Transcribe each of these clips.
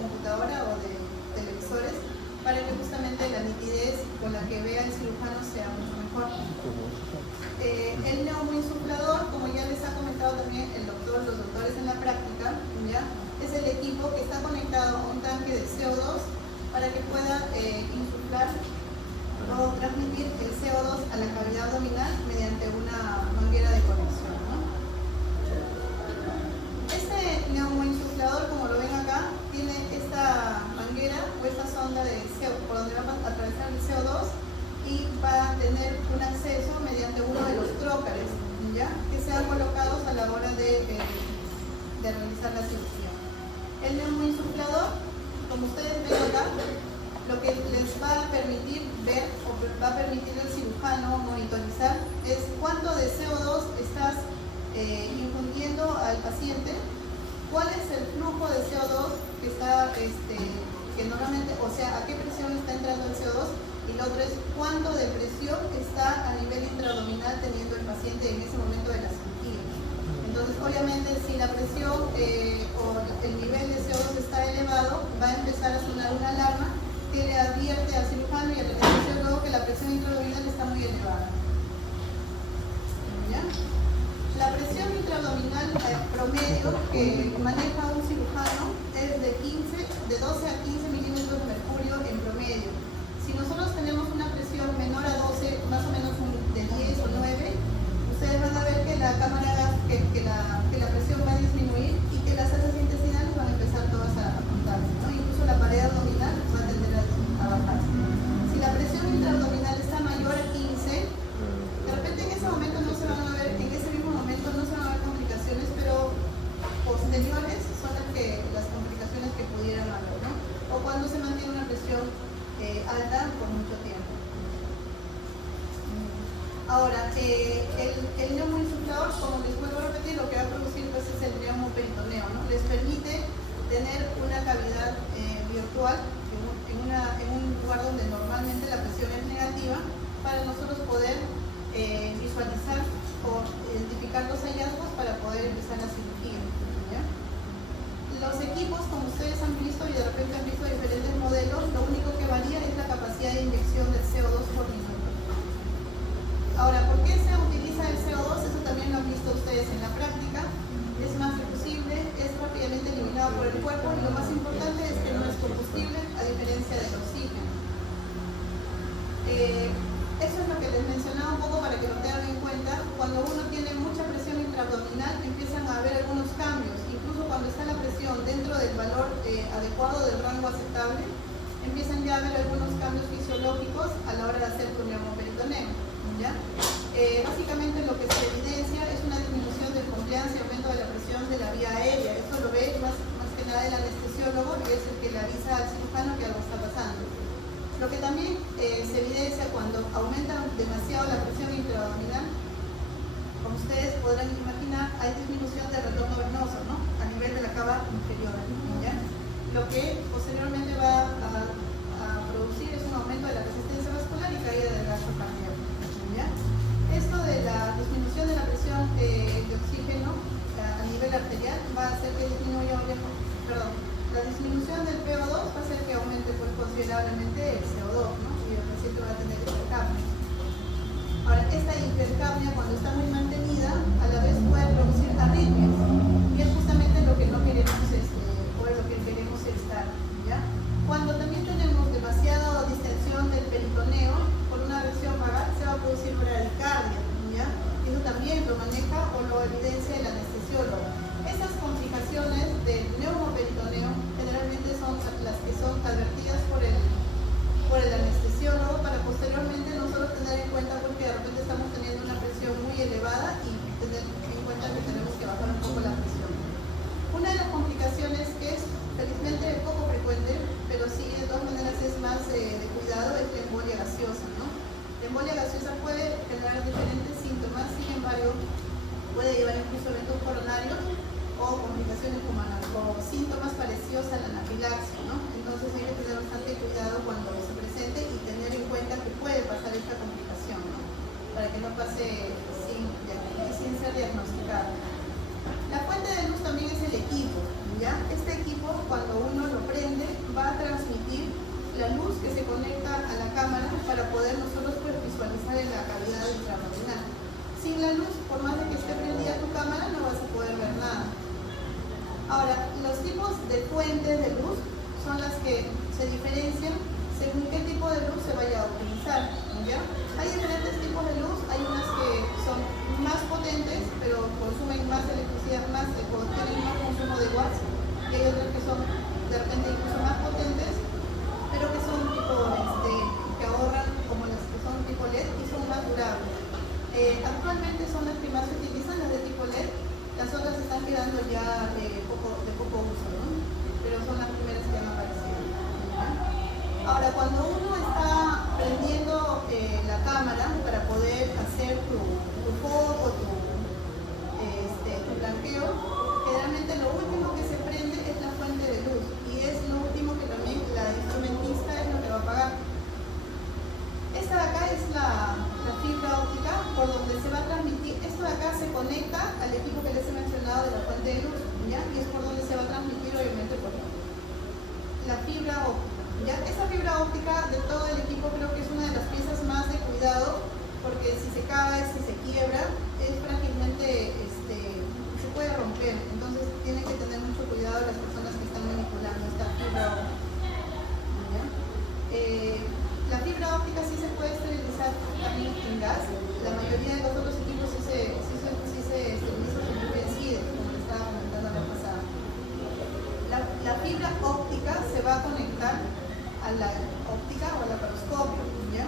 computadora o de televisores para que justamente la nitidez con la que vea el cirujano sea mucho mejor. El neumoinsuflador, como ya les ha comentado también los doctores en la práctica, ¿ya? Es el equipo que está conectado a un tanque de CO2 para que pueda insuflar o transmitir el CO2 a la cavidad abdominal mediante una manguera de conexión, ¿no? Este neumoinsuflador, como lo ven acá, tiene esta manguera o esta sonda de CO2 por donde va a atravesar el CO2 y va a tener un acceso mediante uno de los trócares, ¿ya? Que sean colocados a la hora de realizar la cirugía. El neumoinsuflador, como ustedes ven acá, lo que les va a permitir ver o va a permitir al cirujano monitorizar es cuánto de CO2 estás infundiendo al paciente, cuál es el flujo de CO2 que está, que normalmente, o sea, a qué presión está entrando el CO2, y lo otro es cuánto de presión está a nivel intraabdominal teniendo el paciente en ese momento de la cirugía. Entonces, obviamente, si la presión o el nivel de CO2 está elevado, va a empezar a sonar una alarma que le advierte al cirujano y al anestesiólogo que la presión intraabdominal está muy elevada. ¿Ya? La presión intraabdominal promedio que maneja un cirujano es de 12 a 15 milímetros de mercurio en promedio. Si nosotros tenemos una presión menor a 12, más o menos de 10 o 9, ustedes van a ver que la cámara, que la presión va a disminuir y que las heces intestinales van a empezar todas a juntarse, ¿no? Incluso la pared abdominal va a tender a bajarse. Si la presión intraabdominal está mayor a 15, de repente en ese momento no se van a ver, en ese mismo momento no se van a ver complicaciones, pero posteriores son las complicaciones que pudieran haber, ¿no? O cuando se mantiene una presión alta por mucho tiempo. Ahora, el neumoinsuflador, como les vuelvo a repetir, lo que va a producir pues, es el neumoperitoneo, ¿no? Les permite tener una cavidad virtual en un lugar donde normalmente la presión es negativa, para nosotros poder visualizar o identificar los hallazgos para poder empezar la cirugía, ¿ya? Los equipos, como ustedes han visto y de repente han visto diferentes modelos, lo único que varía es la capacidad de inyección del CO2 por minuto. Ahora, ¿por qué se utiliza el CO2? Eso también lo han visto ustedes en la práctica. Es más reducible, es rápidamente eliminado por el cuerpo y lo más importante es que no es combustible, a diferencia del oxígeno. Eso es lo que les mencionaba un poco para que lo tengan en cuenta. Cuando uno tiene mucha presión intraabdominal, empiezan a haber algunos cambios. Incluso cuando está la presión dentro del valor adecuado del rango aceptable, empiezan ya a haber algunos cambios fisiológicos a la hora de hacer tu neumoperitoneo, ¿ya? Básicamente lo que se evidencia es una disminución del compliance y aumento de la presión de la vía aérea. Esto lo ve más que nada el anestesiólogo, y es el que le avisa al cirujano que algo está pasando. Lo que también se evidencia cuando aumenta demasiado la presión intraabdominal, como ustedes podrán imaginar, hay disminución del retorno venoso, ¿no? A nivel de la cava inferior, ¿ya? Lo que posteriormente va a producir es un aumento de la resistencia vascular y caída del gasto cardíaco, ¿ya? Esto de la disminución de la presión de oxígeno a nivel arterial va a hacer que disminuya, la disminución del PO2 va a hacer que aumente pues, considerablemente el CO2, ¿no? Y el paciente va a tener hipercapnia. Ahora, esta hipercapnia, cuando está muy mantenida, a la vez puede producir arritmias, y es justamente lo que no queremos, o lo que queremos evitar, ¿ya? Cuando también tenemos demasiada distensión del peritoneo, por una reacción vagal, se va a producir bradicardia, ¿ya? Eso también lo maneja o lo evidencia el anestesiólogo. Estas complicaciones del neumoperitoneo generalmente son las que son advertidas por el anestesiólogo para posteriormente nosotros tener en cuenta porque de repente estamos teniendo una presión muy elevada la luz que se conecta a la cámara para poder nosotros pues, visualizar en la cavidad intraabdominal. Sin la luz, por más de que esté prendida tu cámara, no vas a poder ver nada. Ahora, los tipos de fuentes de luz son las que se diferencian según qué tipo de luz se vaya a utilizar, ¿ya? Hay diferentes tipos de luz, hay unas que son más potentes, pero consumen más electricidad, tienen más consumo de watts, y hay otras que son de repente incluso más potentes, pero que son tipo, que ahorran como las que son tipo LED y son más durables. Actualmente son las que más se utilizan, las de tipo LED, las otras están quedando ya de poco uso, ¿no? Pero son las primeras que han aparecido, ¿ya? Ahora, cuando uno está prendiendo la cámara para poder hacer tu foto, tu blanqueo, generalmente lo último que se prende es la fuente de luz y es lo último que también la instrumentista es lo que va a apagar. Esta de acá es la fibra óptica por donde se va a transmitir. Esto de acá se conecta al equipo que les he mencionado de la fuente de luz, ¿ya? Y es por donde se va a transmitir obviamente por la fibra óptica, ¿ya? Esa fibra óptica de todo el equipo creo que es una de las piezas más de cuidado porque si se cae, si se quiebra, es frágilmente, se puede romper. Entonces tienen que tener mucho cuidado las personas que están manipulando esta fibra óptica, ¿ya? La fibra óptica sí se puede esterilizar también en gas. La mayoría de los otros equipos sí se esterilizan en PVC, como les estaba comentando la pasada. La fibra óptica se va a conectar a la óptica o al laparoscopio, ¿ya?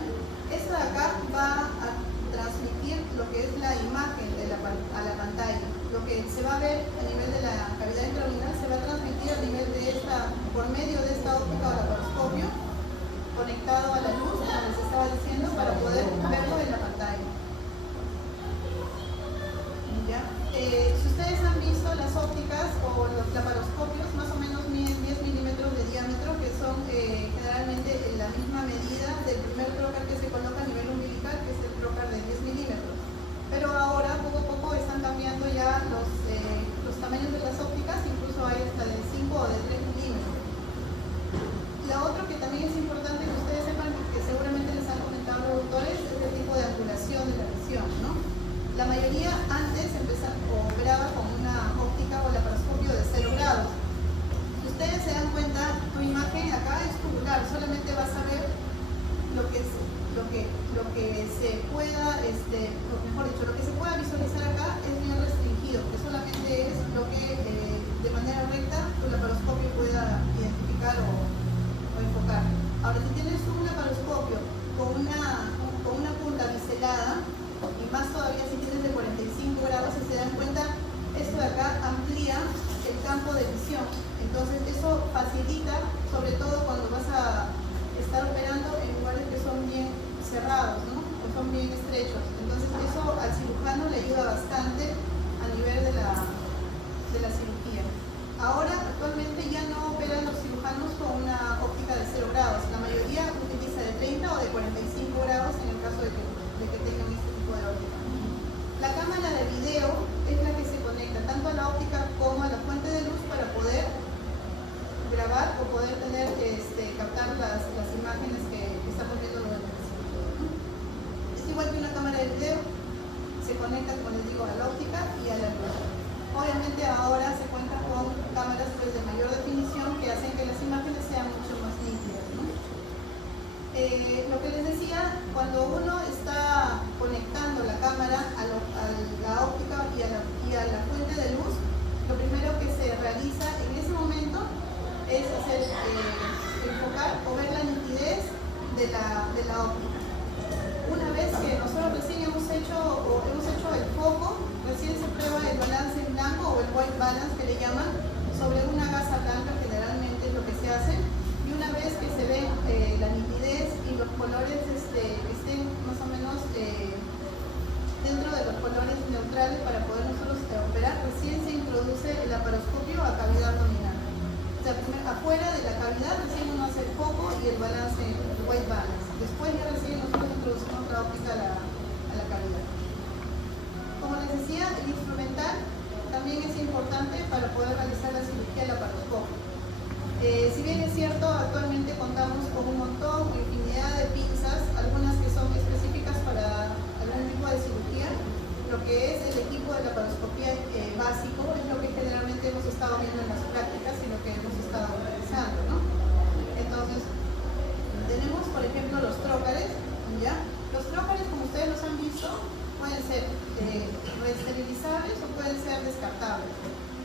Esto de acá va a transmitir lo que es la imagen a la pantalla. Lo que se va a ver a nivel de la cavidad intraabdominal se va a transmitir a nivel de por medio de esta óptica o laparoscopio, conectado a la luz, como les estaba diciendo, para poder verlo en la pantalla. ¿Ya? Si ustedes han visto las ópticas o los laparoscopios, más o menos miden 10 milímetros de diámetro, que son generalmente la misma medida del primer trocar que se coloca a nivel umbilical, que es el trocar de 10 milímetros. Pero ahora, poco a poco, están cambiando ya los tamaños de las ópticas, incluso hay hasta de 5 o de 3 milímetros. Lo otro que también es importante que ustedes sepan, que seguramente les han comentado los doctores, es el tipo de angulación de la visión, ¿no? La mayoría antes operaba con una óptica o laparoscopio de 0 grados. Si ustedes se dan cuenta, tu imagen acá es tubular, solamente vas a ver lo que se pueda, mejor dicho, lo que se pueda visualizar acá es bien restringido, que solamente es lo que de manera recta tu laparoscopio pueda identificar o enfocar. Ahora, si tienes un laparoscopio con una punta biselada, y más todavía si tienes de 45 grados, si se dan cuenta, esto de acá amplía el campo de visión. Entonces, eso facilita, sobre todo cuando vas a estar operando en lugares que son bien cerrados, ¿no? O son bien estrechos. Entonces, eso al cirujano le ayuda bastante a nivel de la cirugía. Ahora, actualmente ya no operan los cirujanos con una óptica de 0 grados. La mayoría utiliza de 30 o de 45 grados en el caso de que tengan este tipo de óptica. La cámara de video es la que se conecta tanto a la óptica como a la fuente de luz para poder grabar o poder captar las imágenes que estamos viendo durante la cirugía, ¿no? Es igual que una cámara de video, se conecta, como les digo, a la óptica y a la luz. Obviamente ahora se cuenta con cámaras de mayor definición que hacen que las imágenes sean mucho más nítidas, ¿no? Lo que les decía, cuando uno está conectando la cámara a la óptica y a la fuente de luz, lo primero que se realiza en ese momento es enfocar o ver la nitidez de la óptica. Una vez que nosotros recién hemos hecho el foco, recién se prueba el balance en blanco o el white balance que le llaman sobre una gasa blanca, generalmente es lo que se hace, y una vez que se ve la nitidez y los colores que estén más o menos dentro de los colores neutrales para poder nosotros operar, recién se introduce el laparoscopio a cavidad abdominal. O sea, afuera de la cavidad recién uno hace el foco y el balance, el white balance. Después ya recién nosotros introducimos otra óptica a la cavidad. Como les decía, el instrumental también es importante para poder realizar la cirugía laparoscópica. Si bien es cierto, actualmente contamos con un laparoscopía básico es lo que generalmente hemos estado viendo en las prácticas y lo que hemos estado realizando, ¿no? Entonces, tenemos, por ejemplo, los trócares, ¿ya? Los trócares, como ustedes los han visto, pueden ser reesterilizables o pueden ser descartables.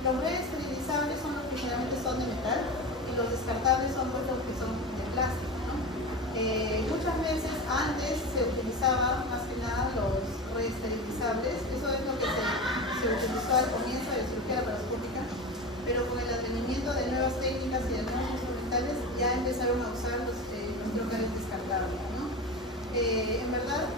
Los reesterilizables son los que generalmente son de metal y los descartables son los que son de plástico, ¿no? Muchas veces antes se utilizaba más que nada los reesterilizables, eso es lo que se utilizó al comienzo de la cirugía laparoscópica, pero con el advenimiento de nuevas técnicas y de nuevos instrumentales ya empezaron a usar los trócares descartables, ¿no? En verdad,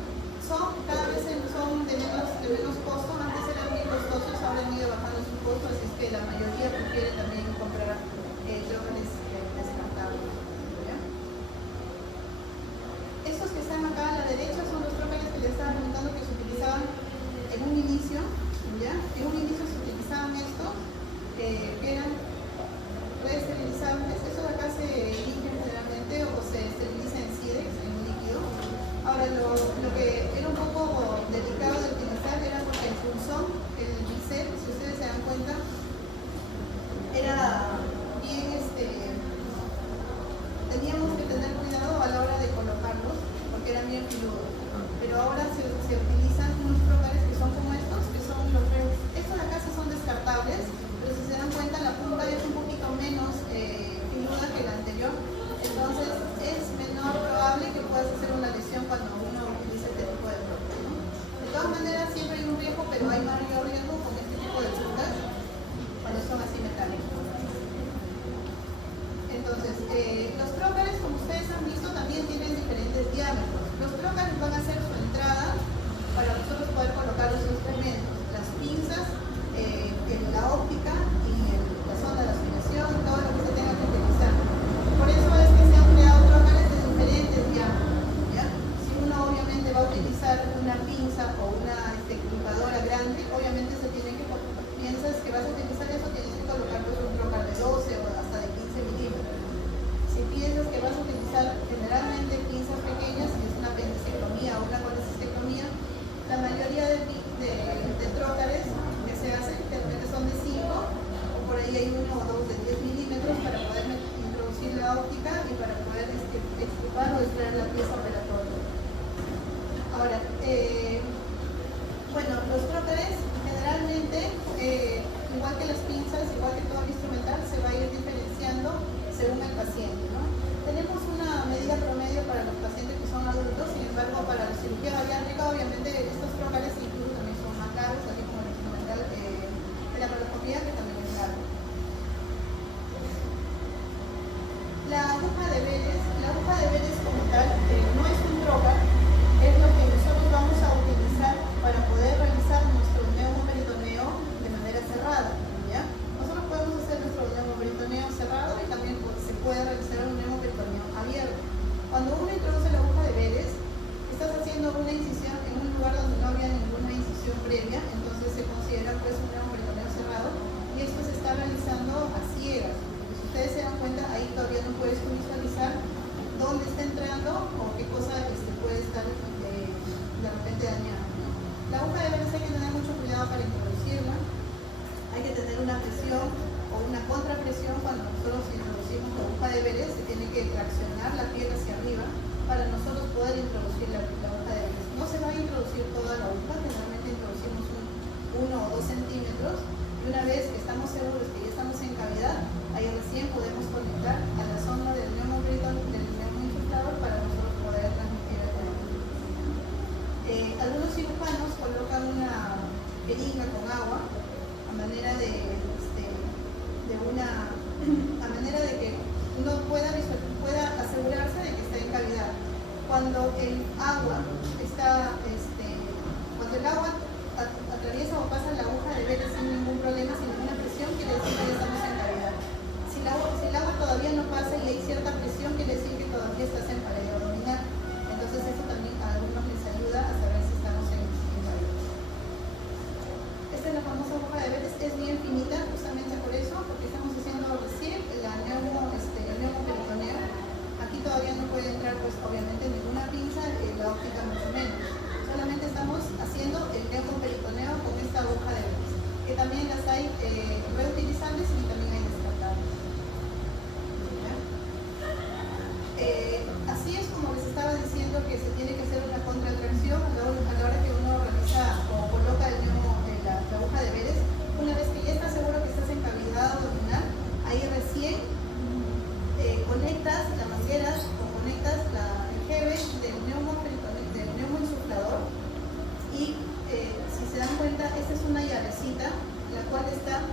cada vez son de menos costo. Antes eran muy costosos, ahora han ido bajando su costo, así es que la mayoría prefiere también comprar trócares descartables, ¿ya? Estos que están acá a la derecha son los trócares que les estaba comentando que se utilizaban en un inicio, ¿ya? En un inicio se utilizaban estos, que eran reesterilizables. Estos de acá se eligen generalmente o se esterilizan en Sidex, en líquido. Ahora, lo que era un poco delicado de utilizar era porque el punzón, el bisel, si ustedes se dan cuenta, era bien, teníamos que tener cuidado a la hora de colocarlos, porque eran bien filudos. Pero ahora se utilizan unos trócares que son como estos, que son los redes. Estos de acá sí son descartables, pero si se dan cuenta, la punta es un poquito menos filuda que la anterior. Entonces es menor probable que puedas hacer una lesión cuando uno utiliza este tipo de trócares, ¿no? De todas maneras siempre hay un riesgo, pero hay mayor riesgo con este tipo de puntas cuando son así metálicos. Entonces, los trócares, como ustedes han visto, también tienen diferentes diámetros. Los trócares van a ser su entrada para nosotros poder colocar los instrumentos, las pinzas, la óptica y la sonda de aspiración, todo lo que se tenga que utilizar. Por eso es que se han creado trócares de diferentes diámetros, ¿ya? Si uno obviamente va a utilizar una pinza o una clipadora grande, obviamente se tiene que, piensas que vas a utilizar eso, tienes que colocar pues, un trócar de 12 o hasta de 15 milímetros. Si piensas que vas a utilizar generalmente pinzas pequeñas, si es una apendicectomía o una colecistectomía, la mayoría de trócares que se hacen generalmente son de 5 o por ahí hay uno o dos de 10 milímetros para poder introducir la óptica y para poder extirpar o extraer la pieza operatoria. Ahora, bueno, los trócares generalmente, igual que las pinzas, igual que todo el instrumental, se va a ir diferenciando según el paciente, ¿no? Tenemos una medida promedio para los pacientes que son adultos, sin embargo, para la cirugía bariátrica, obviamente estos trócares incluso también son más caros, así como el instrumental de la laparoscopía, que también es caro. La aguja de Beres como tal no es un trócar, es lo que nosotros vamos a utilizar para poder realizar nuestro neumoperitoneo de manera cerrada, ¿ya? Nosotros podemos hacer nuestro neumoperitoneo cerrado y también se puede realizar un neumoperitoneo abierto. Cuando uno introduce la aguja de Beres, estás haciendo una incisión en un lugar donde no había ninguna incisión previa, entonces se considera pues un neumoperitoneo cerrado y esto se está realizando a ciegas. Si ustedes se dan cuenta, ahí todavía no puedes visualizar dónde está entrando o qué cosa puede estar de repente dañada, ¿no? La aguja de Beres hay que tener mucho cuidado para introducirla, hay que tener una presión o una contrapresión. Cuando nosotros introducimos la aguja de Beres, se tiene que traccionar la piel hacia arriba para nosotros poder introducir la aguja de Beres. No se va a introducir toda la aguja, generalmente introducimos 1 o 2 centímetros y una vez que estamos seguros que ya estamos en cavidad, ahí recién podemos conectar a la sonda del neumoinsufflador para nosotros poder transmitir el neumo. Algunos cirujanos colocan una jeringa con agua a manera de que uno pueda asegurarse de que está en cavidad. Cuando el agua atraviesa o pasa la aguja de Beres sin ningún problema, sin ninguna presión, quiere decir que ya estamos en cavidad. Si el agua todavía no pasa y hay cierta presión, quiere decir que todavía estás en pared abdominal. Entonces eso también a algunos les ayuda a saber si estamos en cavidad. Esta es la famosa aguja de Beres, es bien finita justamente por eso, porque estamos haciendo recién el neumoperitoneo. Aquí todavía no puede entrar pues obviamente ninguna pinza, la óptica mucho menos. Solamente estamos haciendo el neumoperitoneo con esta aguja de Beres. conectas las mangueras o conectas el jeve del neumoinsuflador y si se dan cuenta, esta es una llavecita la cual está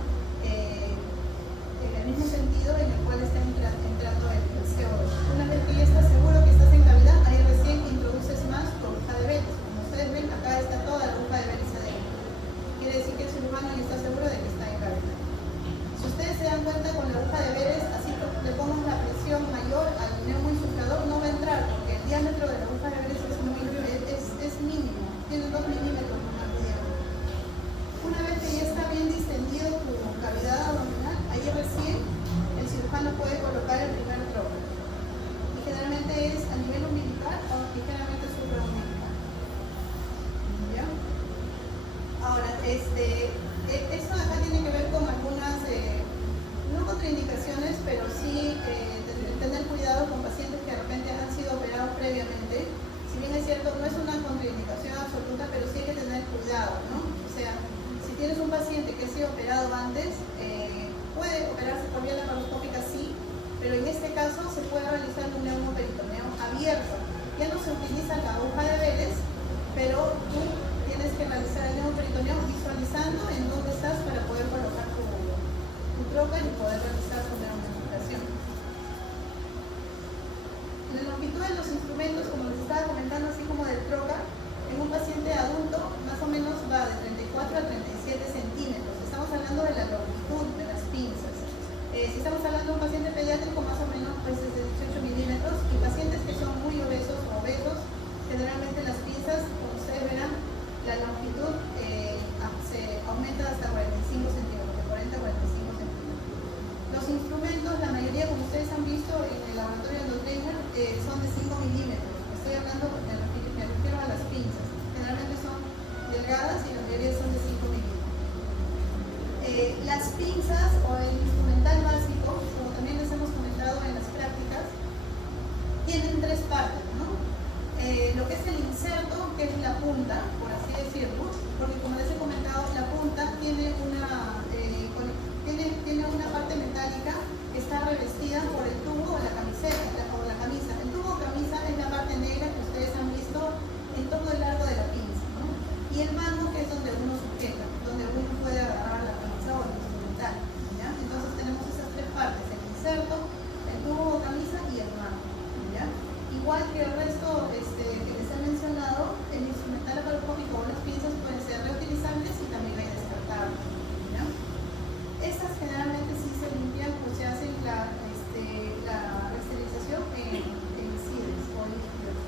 en el mismo sentido en el cual está entrando el CO2. Una vez que ya estás seguro que estás en cavidad, ahí recién introduces más tu aguja de Beres. Como ustedes ven, acá está toda la aguja de Beres adentro. Quiere decir que el cirujano ya está seguro de que está en cavidad. Si ustedes se dan cuenta, con la aguja de Beres, así le ponemos la presión mayor al neumoinsuflador, no va a entrar porque el diámetro de la aguja de Beres es mínimo, tiene 2 milímetros más de diámetro. Una vez que ya está bien distendido tu cavidad abdominal, ahí recién el cirujano puede colocar el primer troca. Y generalmente es a nivel umbilical o ligeramente supraumbilical. ¿Ya? Ahora, esto acá tiene que ver con algunas, no contraindicaciones, pero sí tener cuidado con pacientes que de repente han sido operados previamente. Si bien es cierto, no es una contraindicación absoluta, pero sí hay que tener cuidado, ¿no? O sea, si tienes un paciente que ha sido operado antes, puede operarse por vía laparoscópica, sí, pero en este caso se puede realizar un neumoperitoneo abierto. Ya no se utiliza la aguja de Beres, pero tú tienes que realizar el neumoperitoneo visualizando en dónde estás para poder colocar tu troca y poder realizar tu neumoperitoneo. La longitud de los instrumentos, como les estaba comentando, así como del troca, en un paciente adulto más o menos va de 34 a 37 centímetros. Estamos hablando de la longitud de las pinzas. Si estamos hablando de un paciente pediátrico, más o menos pues es de 18 milímetros, y pacientes que son muy obesos o obesos, generalmente las pinzas, como ustedes verán, la longitud se aumenta hasta 45 centímetros, de 40 a 45 centímetros. Los instrumentos, la mayoría, como ustedes han visto en el laboratorio endocrino, son de 5 milímetros. Estoy hablando, me refiero a las pinzas. Generalmente son delgadas y la mayoría son de 5 milímetros. Las pinzas o el instrumental básico, como también les hemos comentado en las prácticas, tienen 3 partes, ¿no? Lo que es el inserto, que es la punta, por así decirlo, porque como les he comentado, la punta tiene una parte metálica que está revestida por el tubo o la camiseta, o la camisa. El tubo o camisa es la parte negra que ustedes han visto en todo el largo de la pinza, ¿no? Y el mango, que es donde uno sujeta, donde uno puede agarrar la camisa o el instrumental, ¿ya? Entonces tenemos esas 3 partes, el inserto, el tubo o camisa y el mango, ¿ya? Igual que el resto que les he mencionado, el instrumental laparoscópico o las pinzas pueden ser reutilizables y también hay descartables, ¿ya? Estas generalmente sí se limpian o se hacen la esterilización en CIDES o líquidos.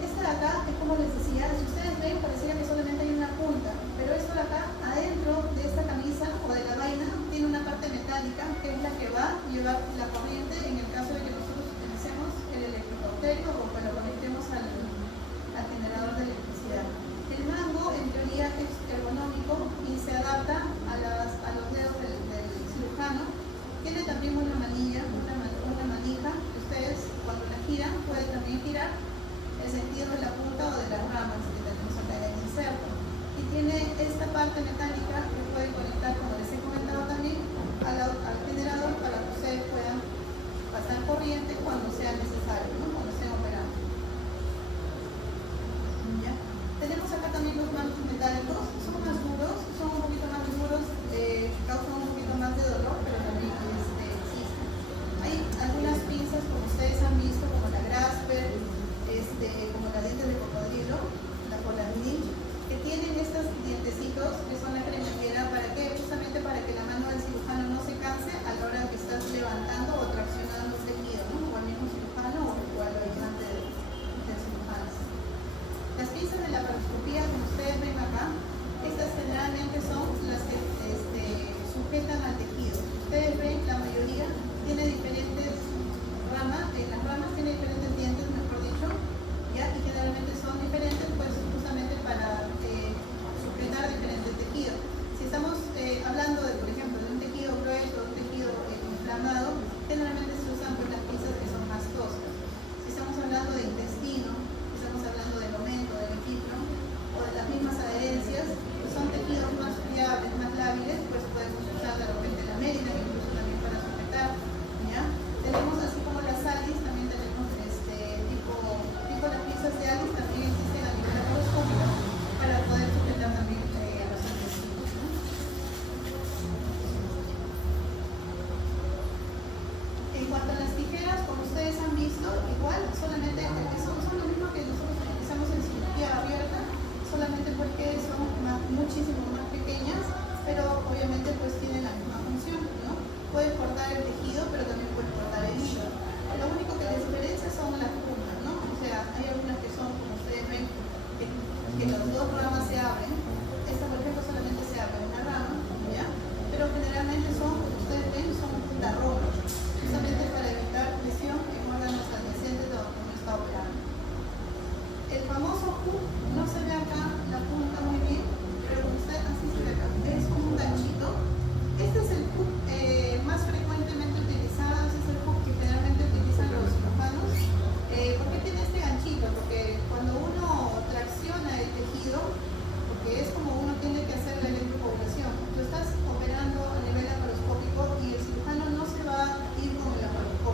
Esta de acá es como les decía, si ustedes ven, pareciera que solamente hay una punta, pero esto de acá, adentro de esta camisa o de la vaina, tiene una parte metálica que es la que va a llevar la corriente en el caso de que nosotros utilicemos el electrocauterio o que lo conectemos al generador de electricidad. El mango, en teoría, es ergonómico y se adapta a los dedos del cirujano. Tiene también una manilla, una manija, que ustedes cuando la giran pueden también girar el sentido de la punta o de las ramas que tenemos acá en el inserto. Y tiene esta parte metálica que pueden conectar, como les he comentado también, al generador para que ustedes puedan pasar corriente cuando sea necesario, ¿no? Cuando estén operando. ¿Ya? Tenemos acá también los manos metálicos, son más duros, son un poquito más duros, causan un poquito más de dolor, pero también existen. Hay algunas pinzas, como ustedes han visto, como la Grasper, como la visto, igual, solamente son lo mismo que nosotros utilizamos en cirugía abierta, solamente porque son muchísimo más pequeñas, pero obviamente pues tienen la misma función, ¿no? Pueden cortar el tejido, pero también pueden cortar el hilo. Lo único que les diferencia son las puntas, ¿no? O sea, hay algunas que son, como ustedes ven, que las dos ramas se abren. Esta, por ejemplo, solamente se abre una rama, ¿ya? Pero generalmente son, como ustedes ven, son punta roja, justamente para evitar lesión en órganos adyacentes de donde uno está operando. El famoso hook, no se ve acá la punta muy bien, pero como usted así se ve acá, es como un ganchito. Este es el hook más frecuentemente utilizado, este es el hook que generalmente utilizan los cirujanos. ¿Por qué tiene este ganchito? Porque cuando uno tracciona el tejido, porque es como uno tiene que hacer la electroporación, tú estás operando a nivel laparoscópico y el cirujano no se va a ir con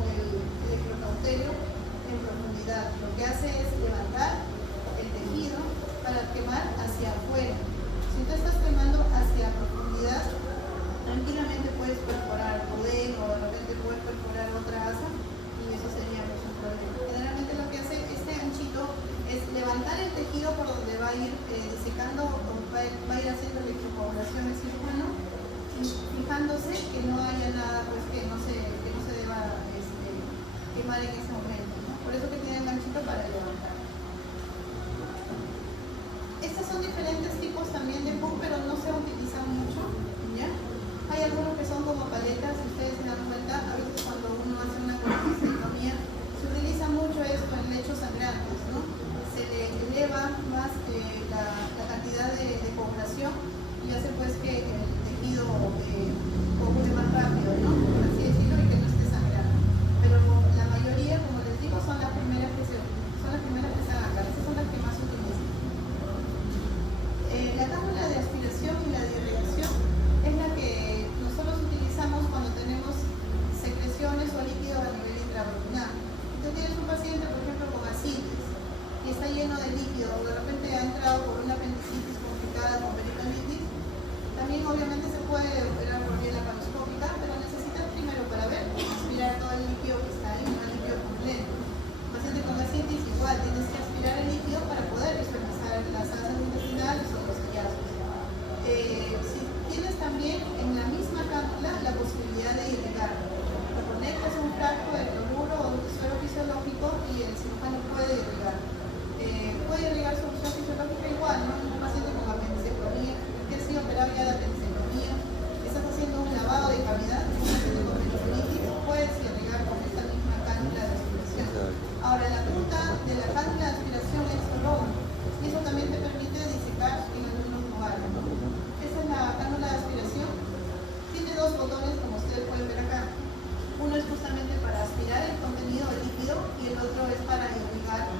el electrocauterio en profundidad. Lo que hace es levantar el tejido para quemar hacia afuera. Si tú estás quemando hacia profundidad, tranquilamente puedes perforar poder o de repente puedes perforar otra asa y eso sería pues, un problema. Generalmente lo que hace este ganchito es levantar el tejido por donde va a ir secando o va a ir haciendo electrocoagulación el cirujano, fijándose que no haya nada pues, que no se deba quemar en ese momento, ¿no? Por eso que tiene el ganchito para levantar. Estos son diferentes tipos también de hook, pero no se utilizan mucho, ¿ya? Hay algunos que son como paletas, si ustedes se dan cuenta, a veces cuando uno hace una colestectomía, se utiliza mucho esto en lechos sangrantes, ¿no? Se le eleva más la cantidad de coagulación y hace pues que el tejido coagule más rápido, ¿no? Por así decirlo, y que no esté sangrando. Pero la mayoría, como les digo, son las primeras que se dan acá. Estas son las que más se utilizan. La cánula de aspiración y la de irrigación es la que nosotros utilizamos cuando tenemos secreciones o líquidos a nivel intraabdominal. Si tú tienes un paciente, por ejemplo, con ascites y está lleno de líquido o de repente ha entrado por una apendicitis complicada con peritonitis, también obviamente se puede operar por vía laparoscópica, pero necesitas primero para ver, aspirar todo el líquido que está ahí, no el líquido completo. Un paciente con ascitis igual, tienes que aspirar el líquido para poder visualizar las asas intestinales o los hallazgos. Si tienes también en la misma cánula la posibilidad de irrigar, lo conectas a un frasco de cloruro o de suero fisiológico y el cirujano puede irrigar. Puede irrigar su solución fisiológica igual, ¿no? Un paciente con apendicectomía, que ha sido operado ya de apendicectomía, estás haciendo un lavado de cavidad, un paciente con peritonitis, puedes irrigar con esta misma cánula de aspiración. Ahora, la punta de la cánula de aspiración es roma y eso también te permite disecar en algunos lugares, ¿no? Esa es la cánula de aspiración. Tiene dos botones, como ustedes pueden ver acá. Uno es justamente para aspirar el contenido del líquido y el otro es para irrigar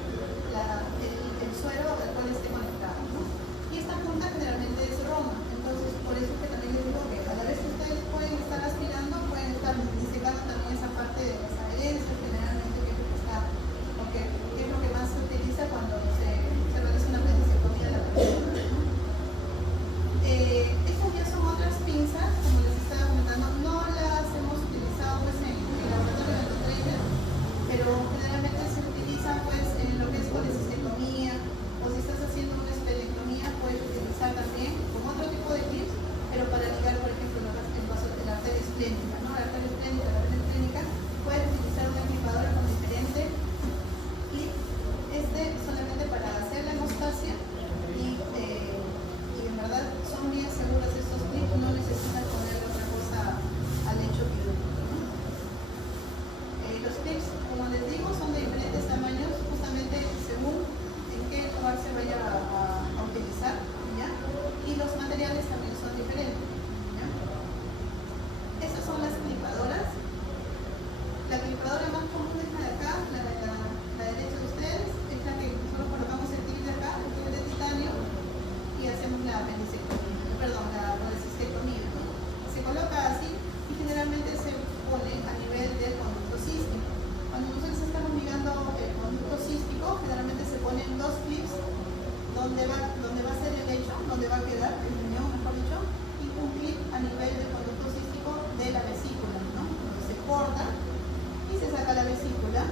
el suero al cual esté conectado, ¿no? Y esta punta generalmente es roma, entonces por eso que también les digo que a la vez que ustedes pueden estar aspirando, pueden estar disecando también esa parte de las adherencias, generalmente que es lo que está, porque es lo que más se utiliza cuando se realiza una apendicectomía de la persona, ¿no? Estas ya son otras pinzas, como les estaba comentando, no las hemos utilizado pues en el laboratorio de endotrainer, pero generalmente se utilizan pues en lo que es colecistectomía o si estás haciendo una espelectomía puedes utilizar también con otro tipo de clips, pero para ligar por ejemplo la arteria esplénica, ¿no? La arteria esplénica, la vena esplénica, puedes utilizar un equipador con diferentes clips, solamente para hacer la hemostasia y en verdad son bien seguros estos clips, no necesitas ponerle otra cosa al lecho quirúrgico, ¿no? Los clips, como les digo, son de diferentes tamaños, justamente según en qué lugar se vaya a utilizar, ¿ya? Y los materiales también son diferentes, ¿ya? Estas son las clipadoras. La clipadora más común es la de acá, la derecha de ustedes, es la que nosotros colocamos el clip de acá, el clip de titanio, y hacemos la apendicectomía, perdón, la colecistectomía, ¿no? Se coloca así y generalmente se pone a nivel del conducto cístico. Cuando nosotros estamos ligando el conducto cístico, generalmente se ponen dos clips donde va a ser el lecho, donde va a quedar el riñón, mejor dicho, y un clip a nivel del conducto cístico de la vesícula, ¿no? Donde se corta y se saca la vesícula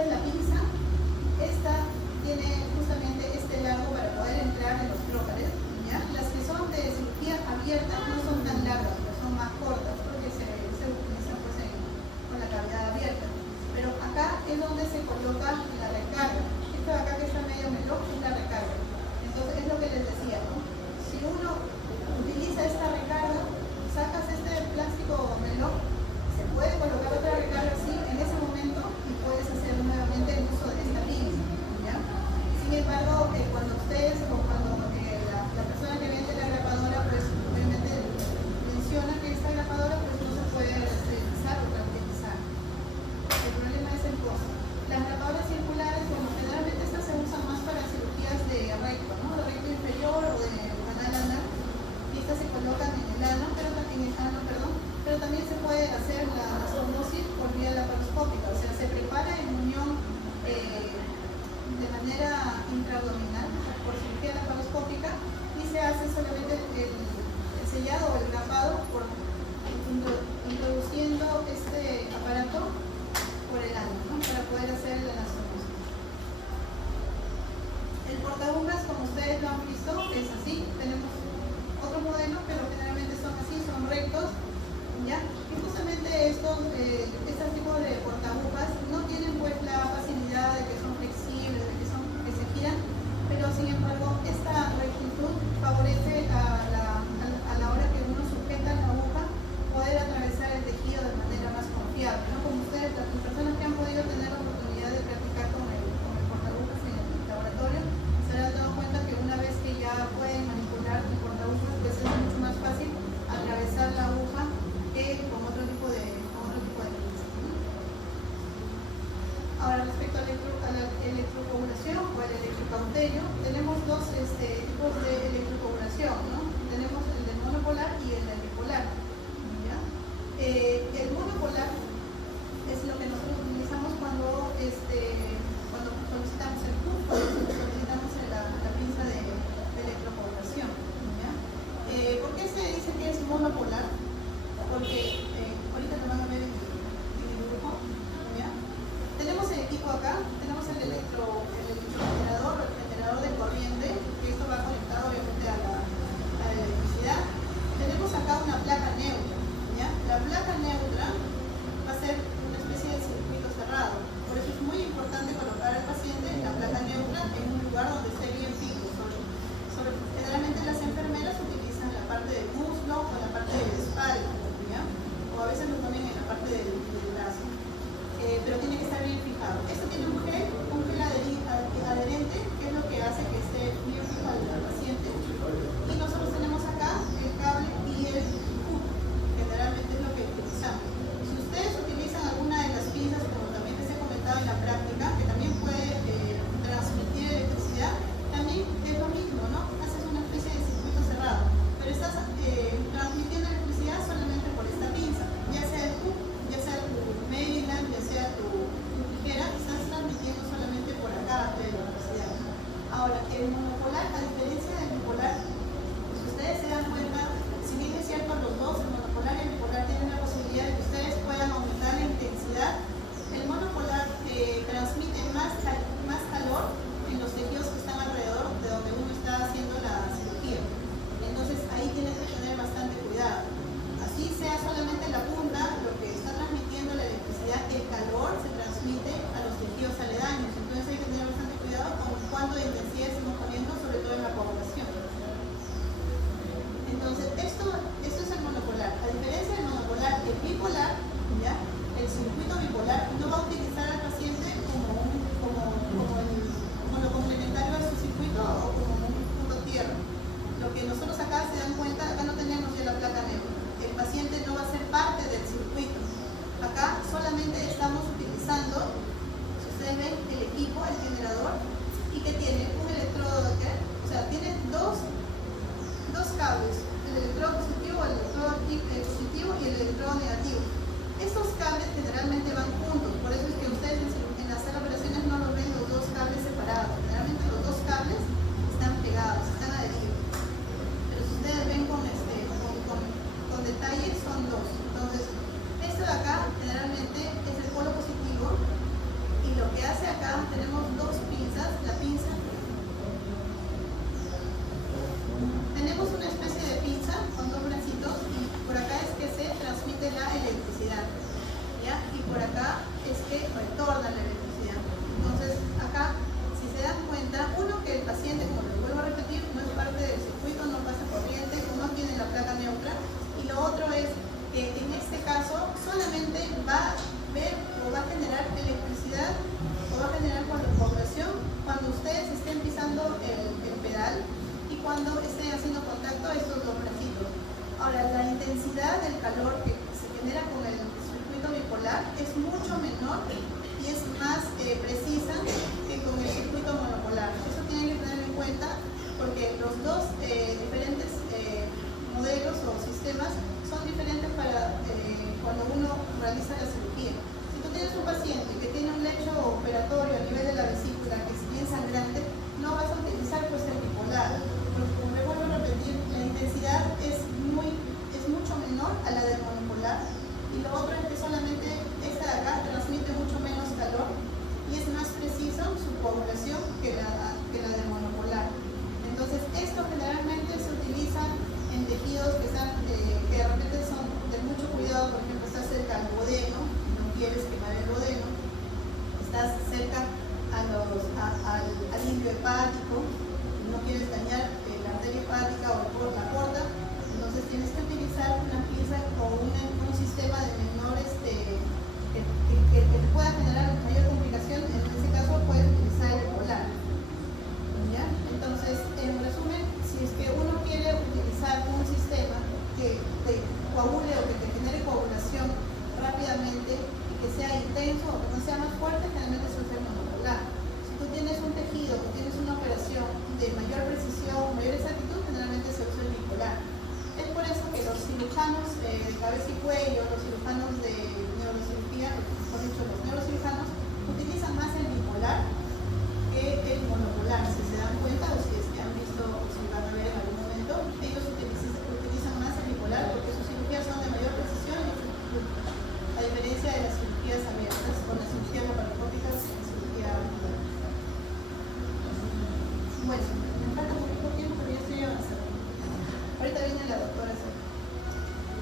esta es la pinza. Esta tiene justamente este largo para poder entrar en los trocares, ¿ya? Las que son de cirugía abierta no son tan largas, pero son más cortas porque se utilizan pues con la cavidad abierta. Pero acá es donde se coloca la recarga. Esto de acá que está medio melón es la recarga. Entonces es lo que les decía, ¿no? Si uno utiliza esta recarga, sacas este plástico melón, se puede colocar otra recarga así en ese momento y puedes hacer nuevamente el uso de esta pinza, ¿ya? Sin embargo, cuando ustedes o cuando la persona que vende la grapadora, pues obviamente menciona que esta grapadora pues no se puede reutilizar o reutilizar. El problema es el costo. Las grapadoras circulares, bueno, generalmente estas se usan más para cirugías de recto, ¿no? De recto inferior o de canal anal. Y estas se colocan en el ano, pero también se puede hacer la estenosis por vía laparoscópica, o sea, se prepara en unión de manera intraabdominal por cirugía laparoscópica y se hace solamente el sellado o el grapado por introduciendo este aparato por el ano, ¿no? Para poder hacer la anastomosis. El portabumbas, como ustedes lo han visto, es así. Tenemos otro modelo, pero generalmente son así, son rectos, ¿ya? Y justamente estos tipos de portabumbas no tienen pues la facilidad de que son flexibles, de que se giran, pero sin embargo esta rectitud favorece a la hora que uno sujeta la aguja poder atravesar el tejido de manera más confiable, ¿no? Como ustedes, las personas que han podido tener la oportunidad de practicar con el portabumbas en el laboratorio, se han dado cuenta que una vez que ya pueden manipular el portabumbas, pues es mucho más fácil atravesar la aguja que con otro tipo de pinza, ¿no? Ahora, respecto a la electrocoagulación o el electrocauterio, tenemos dos tipos de electrocoagulación, ¿no? Tenemos el del monopolar y el del bipolar, ¿ya? El monopolar es lo que nosotros utilizamos cuando solicitamos el PUF, cuando solicitamos la pinza de electrocoagulación, ¿ya? ¿Por qué se dice que es monopolar? Porque ahorita lo van a ver en mi dibujo, ¿ya? Tenemos el equipo acá, tenemos el electrogenerador o el generador de corriente, que esto va conectado obviamente a la electricidad. Tenemos acá una placa neutra, ¿ya? La placa neutra va a ser una especie de circuito se acerca al limbio hepático, no quieres dañar la arteria hepática o la porta, entonces tienes que utilizar una pieza o un sistema de menores que te pueda generar mayor complicación. En este caso puedes utilizar el polar. ¿Ya? Entonces, en resumen, si es que uno quiere utilizar un sistema que te coagule o que te genere coagulación rápidamente y que sea intenso o que no sea más fuerte, generalmente se usa el monopolar. Si tú tienes un tejido o tienes una operación de mayor precisión, mayor exactitud, generalmente se usa el bipolar. Es por eso que los cirujanos de cabeza y cuello, los cirujanos de neurocirugía, mejor dicho, los neurocirujanos, utilizan más el bipolar que el monopolar. Si se dan cuenta o si es que han visto o si van a ver en algún momento, ellos utilizan más el bipolar porque sus cirugías son de mayor precisión y exactitud, a diferencia de las cirugías abiertas o las cirugías laparoscópicas en cirugía abierta. Bueno, me falta un poquito tiempo, pero ya estoy avanzando. Ahorita viene la doctora Sara.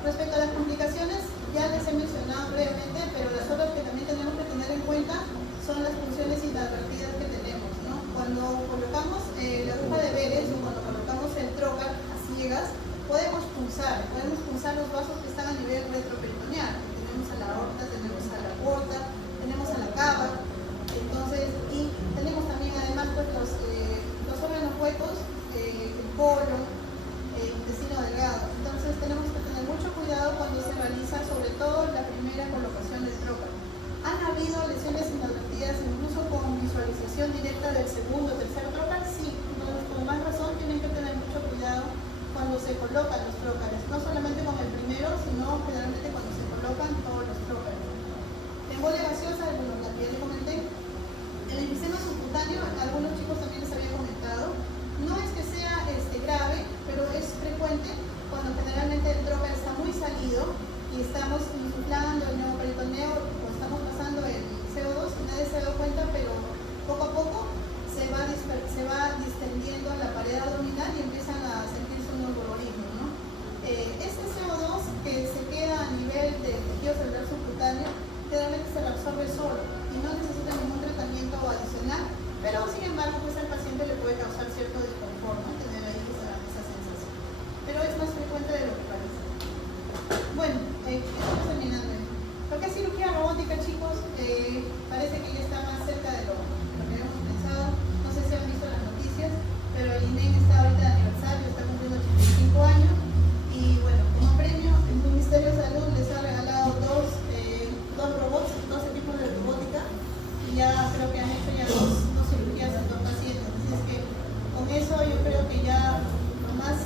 Respecto a las complicaciones, ya les he mencionado brevemente, pero las otras que también tenemos que tener en cuenta son las funciones inadvertidas que tenemos, ¿no? Cuando colocamos la aguja de Behres o cuando colocamos el trocar a ciegas, podemos pulsar los vasos que están a nivel retroperitoneal. Tenemos a la aorta, tenemos a la porta, tenemos a la cava, entonces, y tenemos también además pues, los órganos huecos, el colon, el intestino delgado. Entonces tenemos que tener mucho cuidado cuando se realiza sobre todo la primera colocación del trocar. ¿Han habido lesiones inadvertidas incluso con visualización directa del segundo o tercer trocar? Sí, entonces con más razón tienen que tener mucho cuidado cuando se colocan los trócares, no solamente con el primero, sino generalmente cuando se colocan todos los trócares. La embolia gaseosa, bueno, la que ya le comenté, el enfisema subcutáneo, algunos chicos también les había comentado, no es que sea grave, pero es frecuente cuando generalmente el trocar está muy salido y estamos insuflando el neoperitoneo o estamos pasando el CO2 y nadie se da cuenta, pero poco a poco se va distendiendo la pared abdominal y empiezan a sentirse un dolororismo, ¿no? Este CO2 que se queda a nivel del tejido celular subcutáneo generalmente se lo absorbe solo y no necesita ningún tratamiento adicional, pero sin embargo pues al paciente le puede causar cierto desconfort, ¿no? Tener ahí esa sensación, pero es más frecuente de lo que parece. Bueno, estamos terminando. Lo que es cirugía robótica, chicos, parece que ya está más cerca de lo que habíamos pensado. No sé si han visto las noticias, pero el INEM está ahorita de aniversario, está cumpliendo 85 años y bueno, como premio el Ministerio de Salud les ha regalado dos robots, 12 tipos de robótica y ya creo que han hecho ya dos cirugías a dos pacientes. Así es que con eso yo creo que ya más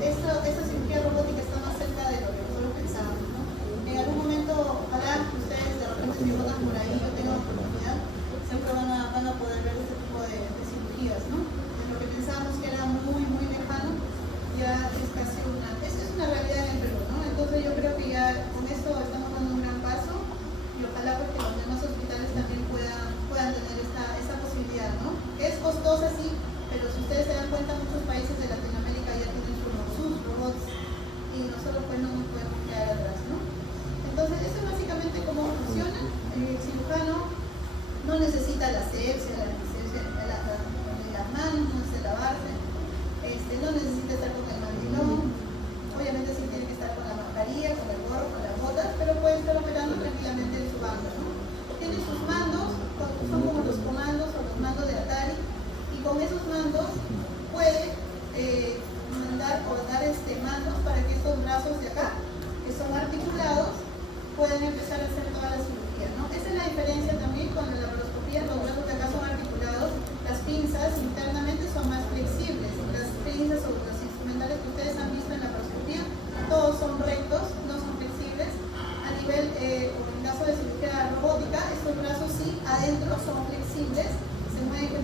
esta cirugía robótica está más cerca de lo que nosotros pensábamos, ¿no? En algún momento, ojalá ustedes de repente si votan por ahí o tengan oportunidad, siempre van a poder ver este tipo de cirugías, ¿no? En lo que pensábamos que era muy, muy lejano, ya es casi es una realidad en el Perú, ¿no? Entonces yo creo que ya con esto estamos dando un gran paso y ojalá pues que los demás hospitales también puedan tener esta posibilidad, ¿no? Es costosa, sí, pero si ustedes se dan cuenta, muchos países de Latinoamérica ya tienen sus robots y nosotros pues no nos podemos quedar atrás, ¿no? Entonces eso es básicamente cómo funciona. El cirujano no necesita la asepsia, la antisepsia de las manos, no necesita lavarse, no necesita estar con el mandilón, obviamente sí tiene que estar con la mascarilla, con el gorro, con las botas, pero puede estar operando tranquilamente en su banca, ¿no? Tiene sus mandos, son como los comandos o los mandos de Atari, y con esos mandos puede mandar o dar mandos para que estos brazos de acá, que son articulados, puedan empezar a hacer toda la cirugía, ¿no? Esa es la diferencia también con la laparoscopía. Los brazos de acá son articulados, las pinzas internamente son más flexibles, las pinzas o los instrumentales que ustedes han visto en la laparoscopía, todos son rectos, no son flexibles. A nivel, o en caso de cirugía robótica, estos brazos sí, adentro son flexibles, se mueven